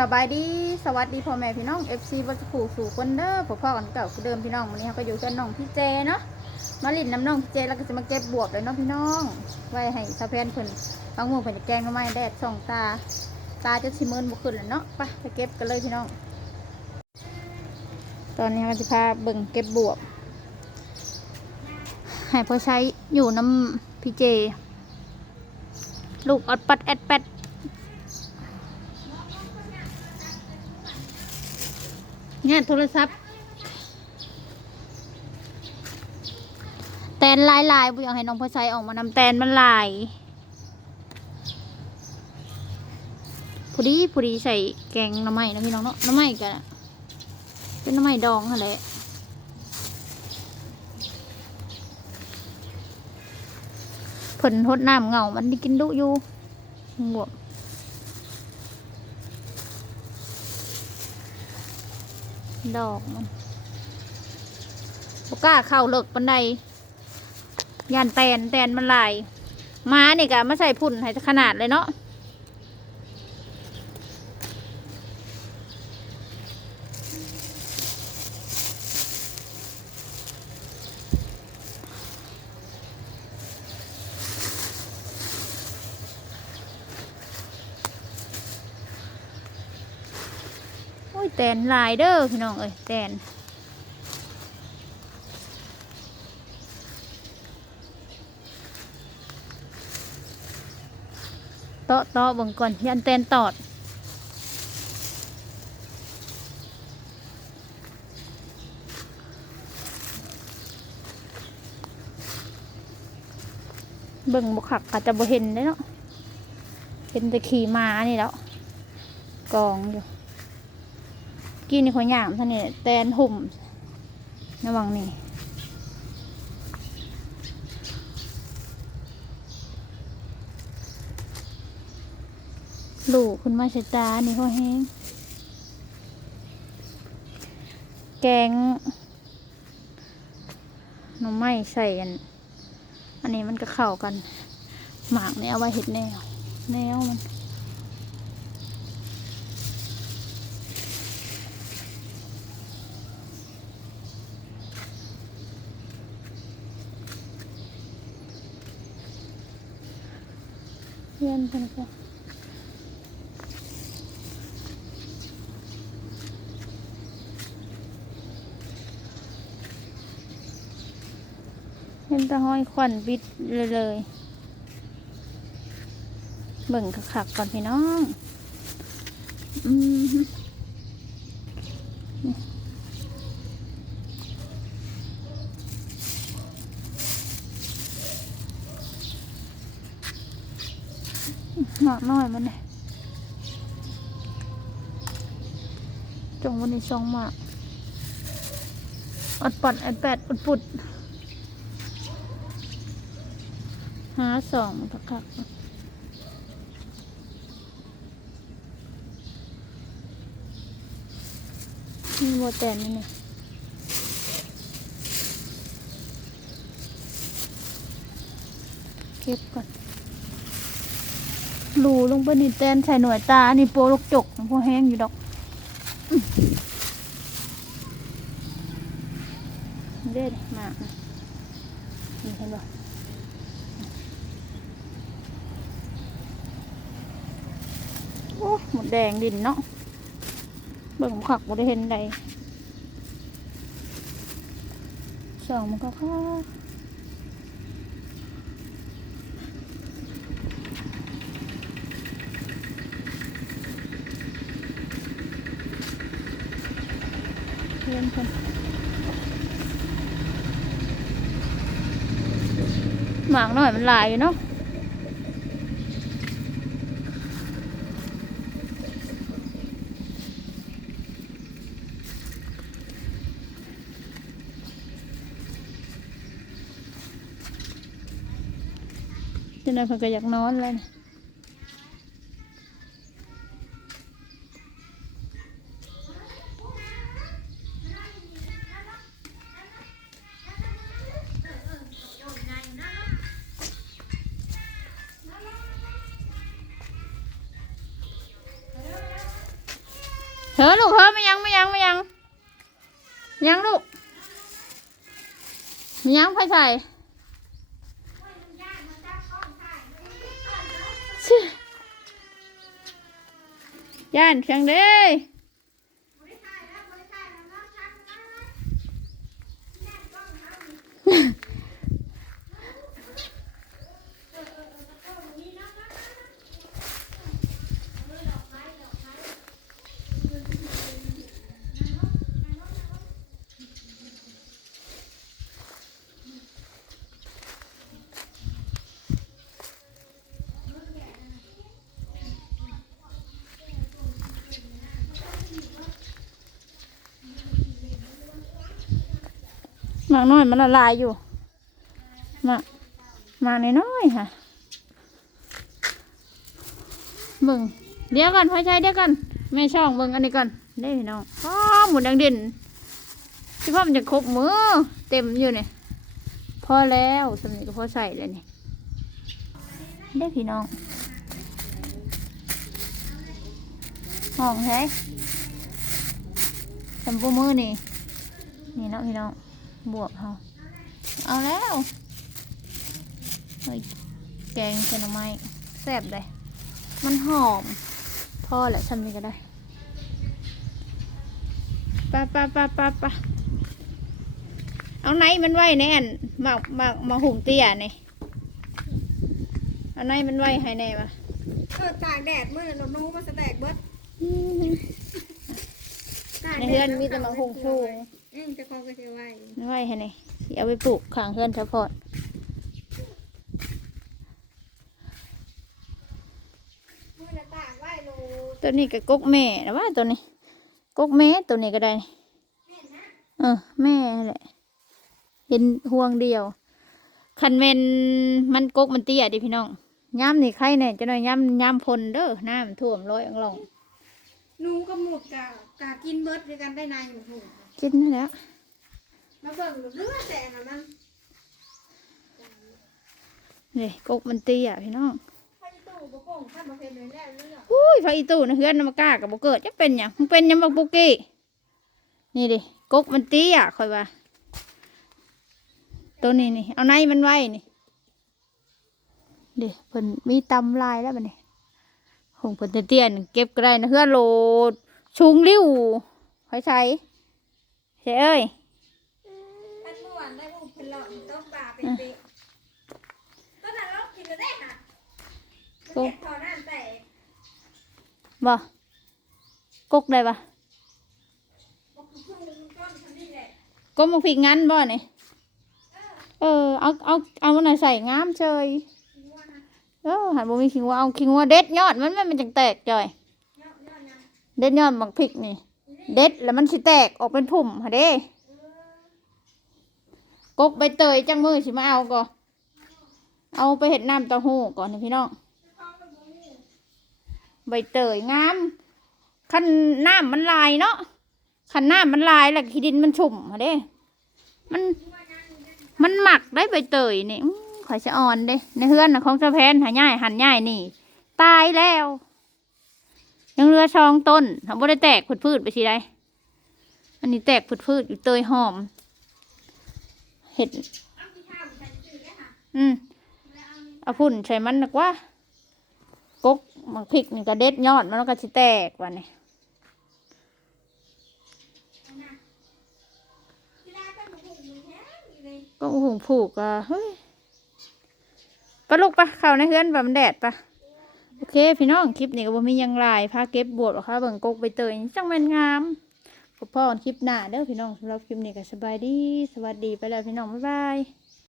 สบายดีสวัสดีพ่อแม่พี่น้อง FC วัชผูสู่คนเด้อพ่อพ่อกันเก่าคือเดิมพี่น้องวันนี้เราก็อยู่กับน้องพี่เจเนาะมาลินน้ำน้องพี่เจแล้วก็จะมาเก็บบวบเลยเนาะพี่น้อง ไว้ให้สะเพนเพิ่นบางหมู่เพิ่นจะแกงก็ไม่แดดส่องตา ตาจะชิมืนบุขึ้นแล้วเนาะไปไปเก็บกันเลยพี่น้อง ตอนนี้เราจะพาเบิ่งเก็บบวบให้พ่อใช้อยู่น้ำพี่เจ ลูกออดปัดแอดแปด เนี่โทรศัพท์ แตนลายลายบุอยากให้น้องพอใช้ออกมานำแตนมันลายพอดีพอดีใส่แกงน้ำไม้นะพี่น้องเนาะน้ำไม้กันเป็นน้ำไม้ดองอะไรผลทดน้ำเหงามันด้กินดุอยู่บว ดอกมันบกล้าเข้าเลิกปันใดยานแตนแตนมันลาย ม้านี่กะมาใส่พุ่นให้ขนาดเลยเนาะ อ้ยแตนลายเด้อพี่น้องเอ้ยแตนตาะตาะบิ่งก่อนยันแตนตอดเบิ่งบุคักอาจจะบ่เห็นได้เนาะเห็นแต่ขี่ม้านี่แล้วกองอยู่ กินนี่เขาย่างท่านนี่แตนหุ่มระวังนี่ลูกคุณมาชตานี่เขาแห้งแกงหน่อไม้ใส่อัน อันนี้มันก็เข้ากัน หมากนี่เอาไว้เห็ดแนว แนวมัน เย็นกันก็เห็นตะห้อยควันวิดเลยเลยเบิ่งขักๆก่อนพี่น้อง อืม หนักน้อยมันเลยจงวันนี้สองหมากอดปัดไอแปดอดปุดหาสองมันคักมีโมแตนนี่นี่เก็บก่อน รูลงไปนี่แตนใส่หน่วยตา นี่โปรลูกจกพวกแห้งอยู่ดอกเด็ดมากนี่เห็นบ่โอ้หมดแดงดินเนาะเบิ่งขักบ่ได้เห็นใดสองมันก็ค่าเพื่อนเพิ่นหมากหน่อยมันหลายอยู่เนาะ จนนั้นเพิ่นก็อยากนอ เฮ้อลูกเฮ้อไม่ยังไม่ยังไม่ยัง ยังลูก ยังไปใส่ย่านเพียงเด้ มากน้อยมันละลายอยู่มากมากน้อยๆค่ะเบิ่งเดี๋ยวกันพ่อใจเดี๋ยวกันแม่ช่องเบิ่งอันนี้ก่อนได้พี่น้องอ๋อหมุนดังเด่นที่พ่อมันจะครบมือเต็มอยู่เนี่ยพอแล้วสำนีก็พอใส่เลยนี่ได้พี่น้องห้องใช่สำปูมือนี่นี่เนาะพี่น้อง บวกเขาเอาแล้วเฮ้ยแกงเส้นหน่อไม้แซ่บเลย มันหอม พอแหละทำนี้ก็ได้ปะปะปะปะปะเอาไหนมันไว้แน่นมามามาหุ่มเตี้ยนี่เอาไหนมันไว้ให้แน่ปะเออตากแดดมื้อนั้นนูมันสแตกเบิดตากในแดดเฮือนมีแต่มาหุ่มฟูงอืม จะคองก็สิไว้ไว้ให้แน่สิเอาไปปลูกข้างเฮือนเฉพาะมื้อนั้นตากไว้นูตัวนี้ก็กกแม่นะว่าตัวนี้ กกแม่ตัวนี้ก็ได้เออแม่แหละเห็นห่วงเดียวคันเมนมันกกมันเตี้ยดิพี่น้องย่ำนี่ใครเนี่ยจะหน่อยย่ำย่ำพลเด้อน้ำท่วมร้อยอังลองนูก็หมดกะกะกินเบิดด้วยกันได้นายอยู่ถูก กินนั่นแหล้วมาเบิ่งดูเลือดแต่น่ะมันนี่กกมันเตี้ยพี่น้องพายุตู้บ่โป่งถ้าบ่เพ็นเลยแล้วเลือดอุ้ยไฟอีตู้นะเฮือนน้ำมากล้ากับบ่เกิดจะเป็นหยังมันเป็นหยังบักปุกกี้นี่ดิกกมันเตี้ยคอยว่า ตัวนี้นี่ เอาในมันไว้นี่เดี๋ยวเพิ่นมีตำลายแล้วบัดนี้หงเพิ่นเตี้ยๆนี่เก็บก็ได้นะเฮือโหลดชุงริ้วไฟใช้ ใช่เอ้ยอันเมื่อวานได้ผู้เพิ่นหลอกต้มปลาเป็นเป๊ะตอนนั้นเรากินแล้วได้ค่ะมันเจ็บคอน้ำแตกบ่กกได้ปะบ่คือพึ่งก้อนคนนี้แหละกกมาผิกงั้นบ่นี่เออเอาเอาเอามันน่ะใส่งามเฉยคิดว่านะเออหันบ่มีขิงว่าเอาขิงว่าเด็ดยอดมันมันมันจังแตกจ่อย ยอดยอดนะ เด็ดยอดบักพริกนี่ เด็ดแล้วมันสิแตกออกเป็นพุ่มหะเด้กกใบเตยจังมือสิมาเอาก่อนเอาไปเห็ดน้ำเต้าหู้ก่อนนี่พี่น้องใบเตยงามคันน้ำมันลายเนาะคันน้ำมันลายแล้วขี้ดินมันชุ่มหะเด้มันมันหมักได้ใบเตยนี่ข่อยจะอ่อนเด้ในเฮือนของเจ้าแพนหาย่ายหันย่ายนี่ ตายแล้ว ยังเรือชองต้นทำบ่ได้แตกพืดพืดๆไปสิได้อันนี้แตกพืดพืดๆอยู่เตยหอม เห็ดเอาที่ข้าวใส่จืดได้ค่ะอืมเอาพุ่นใส่มันนักว่ากกมักพริกนี่ก็เด็ดยอดมันก็สิแตกว่ะนี่ก็หุงผูกอะเฮ้ยปะลูกปะเข้าในเฮือนแบบมันแดดปะ โอเคพี่น้องคลิปนี้ก็บ่มียังหลายพาเก็บบวบหรอกค่ะเบิ่งกกใบเตยจังแม่นงามพบพ่อกันคลิปหน้าเด้อพี่น้องสำหรับคลิปนี้ก็สบายดี สวัสดีไปแล้วพี่น้องบ๊ายบาย